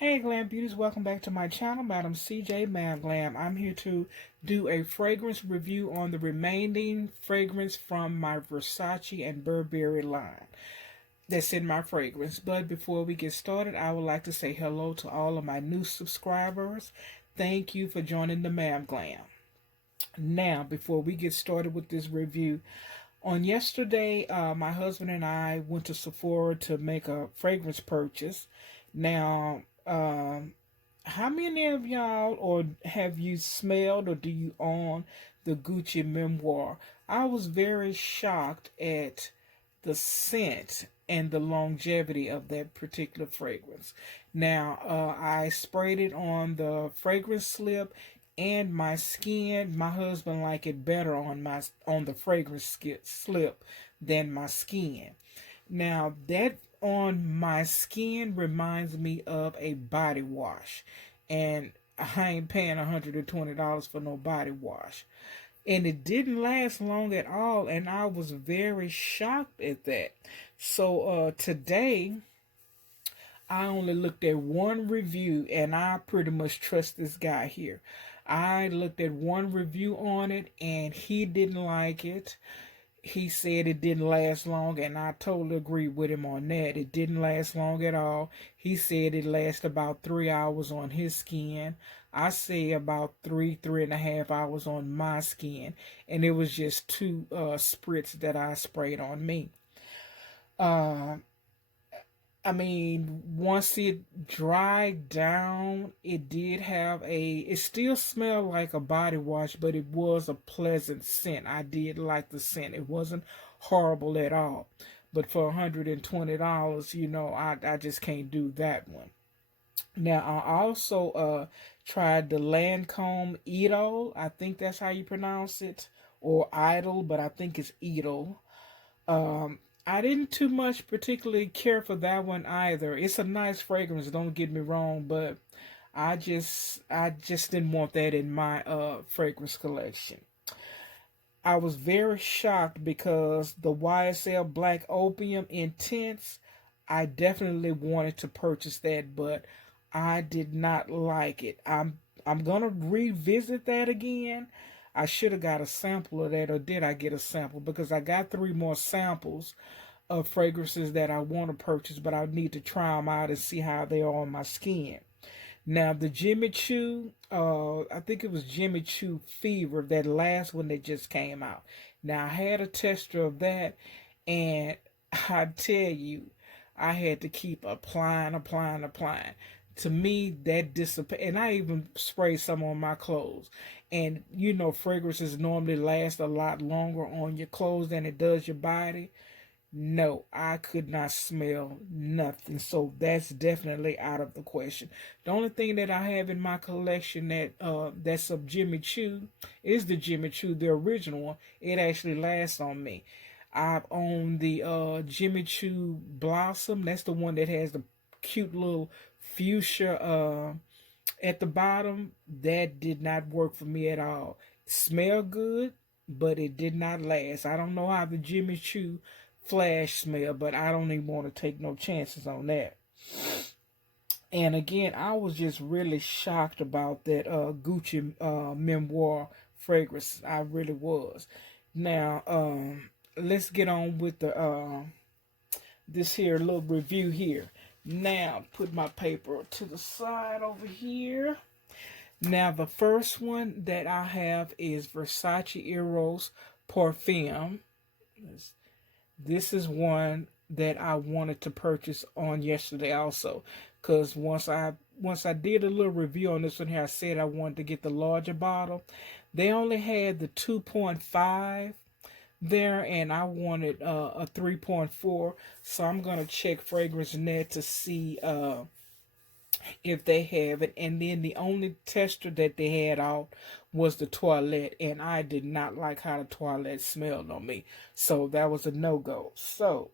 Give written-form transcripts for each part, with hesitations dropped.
Hey Glam Beauties, welcome back to my channel, Madam CJ Ma'am Glam. I'm here to do a fragrance review on the remaining fragrance from my Versace and Burberry line that's in my fragrance. But before we get started, I would like to say hello to all of my new subscribers. Thank you for joining the Ma'am Glam. Now, before we get started with this review, on yesterday, my husband and I went to Sephora to make a fragrance purchase. Now, how many of y'all or have you smelled or do you own the Gucci Memoir? I was very shocked at the scent and the longevity of that particular fragrance. Now, I sprayed it on the fragrance slip and my skin. My husband liked it better on the fragrance slip than my skin. Now, that on my skin reminds me of a body wash, and I ain't paying $120 for no body wash. And it didn't last long at all, and I was very shocked at that. So today I only looked at one review, and I pretty much trust this guy here. I looked at one review on it, and he didn't like it. He said it didn't last long, and I totally agree with him on that. It didn't last long at all. He said it lasted about 3 hours on his skin. I say about 3.5 hours on my skin, and it was just two spritz that I sprayed on me. Uh, I mean, once it dried down, it still smelled like a body wash, but it was a pleasant scent. I did like the scent. It wasn't horrible at all. But for $120, I just can't do that one. Now, I also tried the Lancome Edo. I think that's how you pronounce it. Or Idol, but I think it's Edo. I didn't too much particularly care for that one either. It's a nice fragrance, don't get me wrong, but I just didn't want that in my fragrance collection. I was very shocked because the YSL Black Opium Intense, I definitely wanted to purchase that, but I did not like it. I'm gonna revisit that again. I should have got a sample of that, or did I get a sample? Because I got 3 more samples of fragrances that I want to purchase, but I need to try them out and see how they are on my skin. Now, the Jimmy Choo, I think it was Jimmy Choo Fever, that last one that just came out. Now, I had a tester of that, and I tell you, I had to keep applying. To me, that dissipated, and I even sprayed some on my clothes. And fragrances normally last a lot longer on your clothes than it does your body. No, I could not smell nothing. So that's definitely out of the question. The only thing that I have in my collection that's of Jimmy Choo is the Jimmy Choo, the original one. It actually lasts on me. I've owned the Jimmy Choo Blossom. That's the one that has the cute little fuchsia at the bottom. That did not work for me at all. Smell good, but it did not last. I don't know how the Jimmy Choo flash smell, but I don't even want to take no chances on that. And again, I was just really shocked about that Gucci Memoir fragrance. I really was. Now, let's get on with the this here little review here. Now, put my paper to the side over here. Now, the first one that I have is Versace Eros Perfume. This is one that I wanted to purchase on yesterday also, because once I did a little review on this one here, I said I wanted to get the larger bottle. They only had the 2.5 there, and I wanted a 3.4. So I'm gonna check Fragrance Net to see if they have it. And then the only tester that they had out was the toilet, and I did not like how the toilet smelled on me, so that was a no-go. So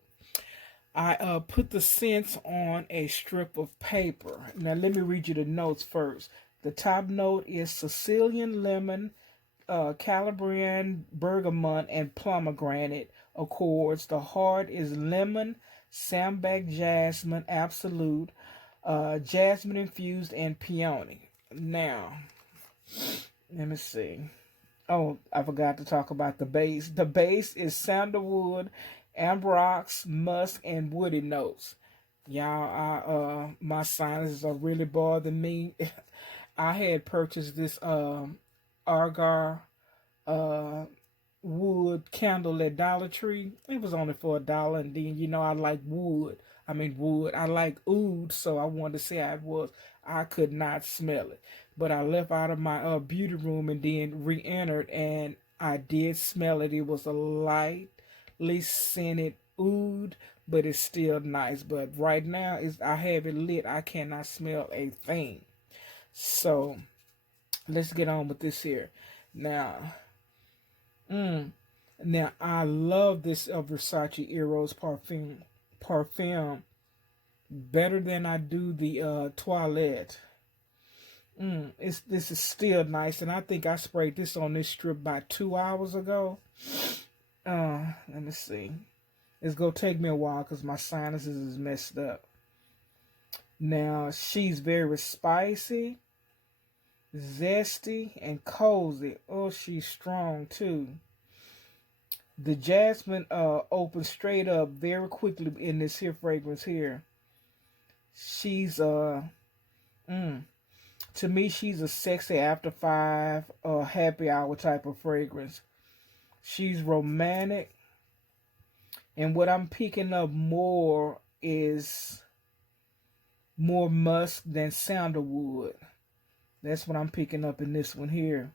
I put the scents on a strip of paper. Now let me read you the notes first. The top note is Sicilian lemon, Calabrian bergamot, and pomegranate accords. The heart is lemon, sambac jasmine, absolute, jasmine infused and peony. Now, let me see. Oh, I forgot to talk about the base. The base is sandalwood, ambrox, musk, and woody notes. Y'all, my sinuses are really bothering me. I had purchased this agar uh wood candle at Dollar Tree. It was only for $1, and then I like wood. I mean wood. I like oud, so I wanted to see how it was. I could not smell it, but I left out of my beauty room and then re-entered, and I did smell it. It was a lightly scented oud, but it's still nice. But right now, I have it lit. I cannot smell a thing. So let's get on with this here. Now, now I love this Versace Eros perfume better than I do the toilette. This is still nice, and I think I sprayed this on this strip about 2 hours ago. Let me see. It's gonna take me a while because my sinuses is messed up. Now she's very spicy, zesty, and cozy. Oh, she's strong too. The jasmine opens straight up very quickly in this here fragrance here. She's to me she's a sexy after 5 happy hour type of fragrance. She's romantic, and what I'm picking up more is more musk than sandalwood. That's what I'm picking up in this one here.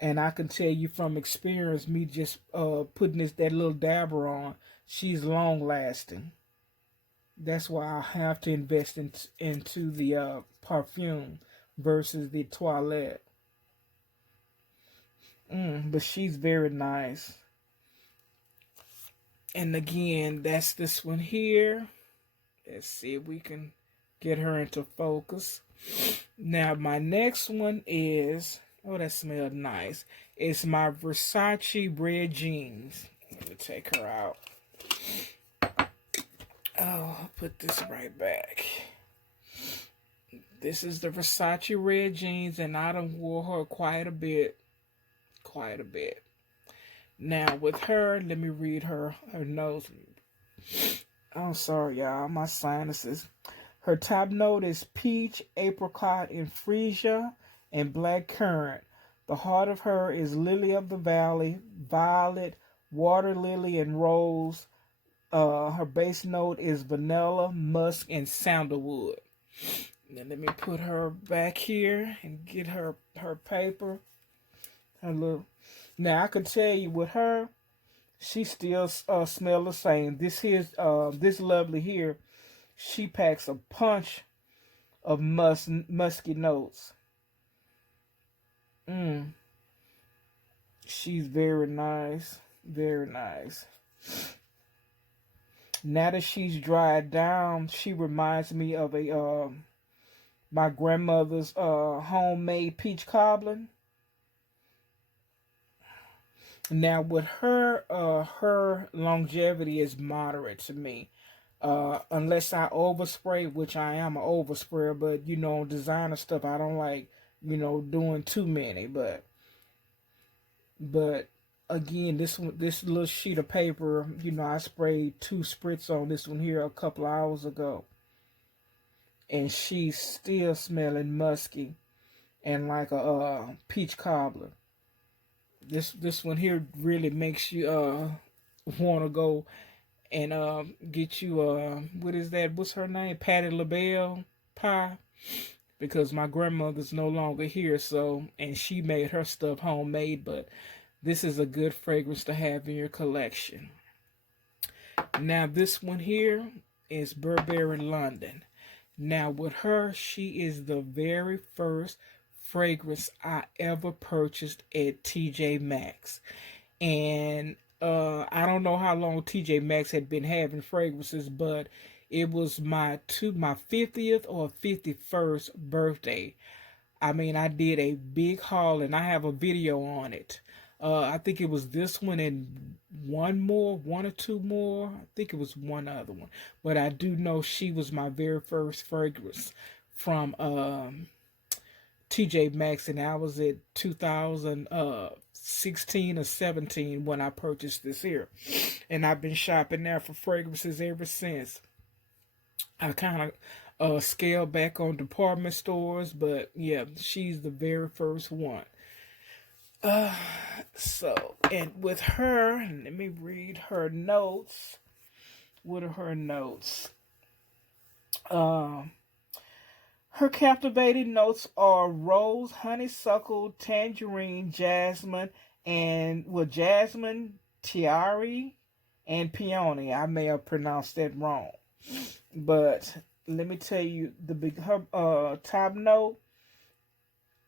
And I can tell you from experience, me just putting that little dabber on, she's long lasting. That's why I have to invest into the perfume versus the toilette. But she's very nice. And again, that's this one here. Let's see if we can get her into focus. Now, my next one is, oh, that smells nice. It's my Versace Red Jeans. Let me take her out. Oh, I'll put this right back. This is the Versace Red Jeans, and I done wore her quite a bit. Quite a bit. Now, with her, let me read her notes. I'm sorry, y'all. My sinuses. Her top note is peach, apricot, and freesia, and black currant. The heart of her is lily of the valley, violet, water lily, and rose. Her base note is vanilla, musk, and sandalwood. Now let me put her back here and get her paper. Her little. Now I can tell you with her, she still smell the same. This lovely here, she packs a punch of musky notes. She's very nice, very nice. Now that she's dried down, she reminds me of my grandmother's homemade peach cobbler. Now with her, her longevity is moderate to me. Unless I overspray, which I am an oversprayer, but designer stuff I don't like, doing too many. But again, this little sheet of paper, I sprayed 2 spritz on this one here a couple hours ago, and she's still smelling musky and like a peach cobbler. This one here really makes you want to go and get you what is that? What's her name? Patti LaBelle pie, because my grandmother's no longer here, and she made her stuff homemade, but this is a good fragrance to have in your collection. Now this one here is Burberry London. Now with her, she is the very first fragrance I ever purchased at TJ Maxx. And I don't know how long TJ Maxx had been having fragrances, but it was my 50th or 51st birthday. I mean, I did a big haul, and I have a video on it. I think it was this one and one or two more. I think it was one other one. But I do know she was my very first fragrance from TJ Maxx, and I was at 2016 or 17 when I purchased this here. And I've been shopping there for fragrances ever since. I kind of scaled back on department stores, but yeah, she's the very first one. Uh, and with her, let me read her notes. What are her notes? Her captivating notes are rose, honeysuckle, tangerine, jasmine, jasmine, tiare, and peony. I may have pronounced that wrong, but let me tell you her top note.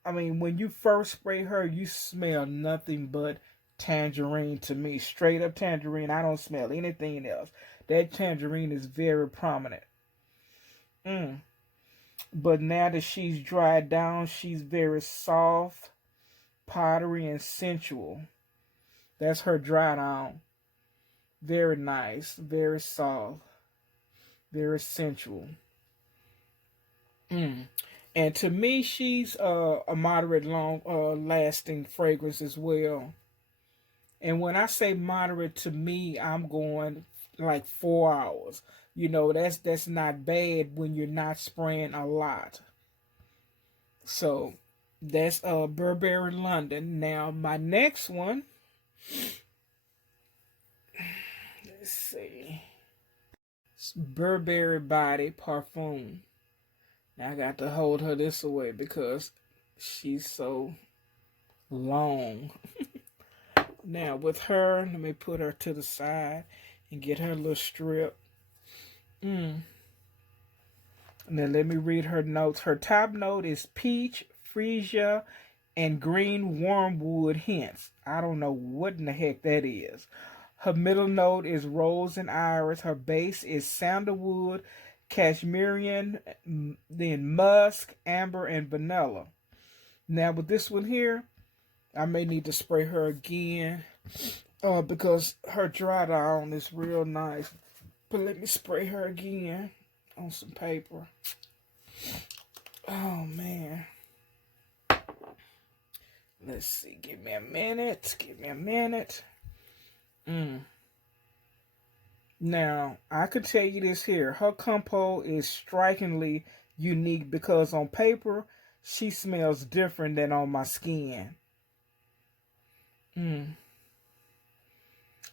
I mean, when you first spray her, you smell nothing but tangerine to me. Straight up tangerine. I don't smell anything else. That tangerine is very prominent. But now that she's dried down, she's very soft, powdery, and sensual. That's her dry down. Very nice, very soft, very sensual. And to me, she's a moderate long lasting fragrance as well. And when I say moderate, to me, I'm going like 4 hours. You know, that's not bad when you're not spraying a lot. So that's Burberry London. Now my next one, let's see, it's Burberry Body Perfume. Now I got to hold her this away because she's so long. Now with her, let me put her to the side and get her little strip. Now let me read her notes. Her top note is peach, freesia, and green wormwood hints. I don't know what in the heck that is. Her middle note is rose and iris. Her base is sandalwood, cashmere, then musk, amber, and vanilla. Now with this one here, I may need to spray her again because her dry down is real nice. But let me spray her again on some paper. Oh, man. Let's see. Give me a minute. Now, I could tell you this here. Her compo is strikingly unique because on paper, she smells different than on my skin.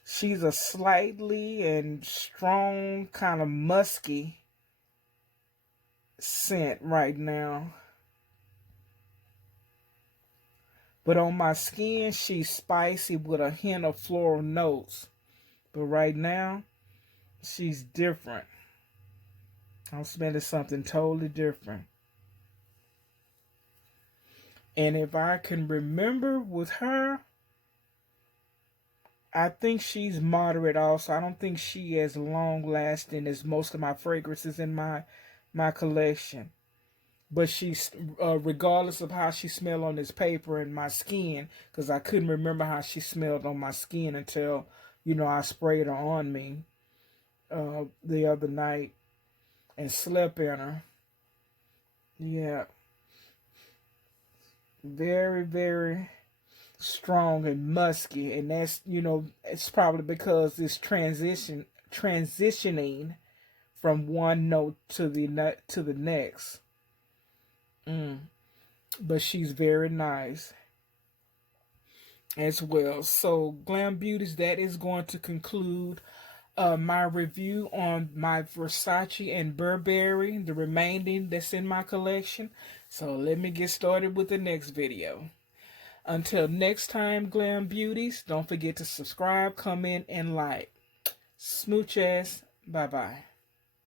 She's a slightly and strong kind of musky scent right now. But on my skin, she's spicy with a hint of floral notes. But right now, she's different. I'm smelling something totally different. And if I can remember with her, I think she's moderate also. I don't think she as long lasting as most of my fragrances in my collection. But she's, regardless of how she smelled on this paper and my skin, because I couldn't remember how she smelled on my skin until, I sprayed her on me the other night and slept in her. Yeah. Very, very strong and musky, and that's it's probably because it's transitioning from one note to the next. But she's very nice as well. So Glam Beauties, that is going to conclude my review on my Versace and Burberry, the remaining that's in my collection. So let me get started with the next video. Until next time, Glam Beauties, don't forget to subscribe, comment, and like. Smooch ass. Bye-bye.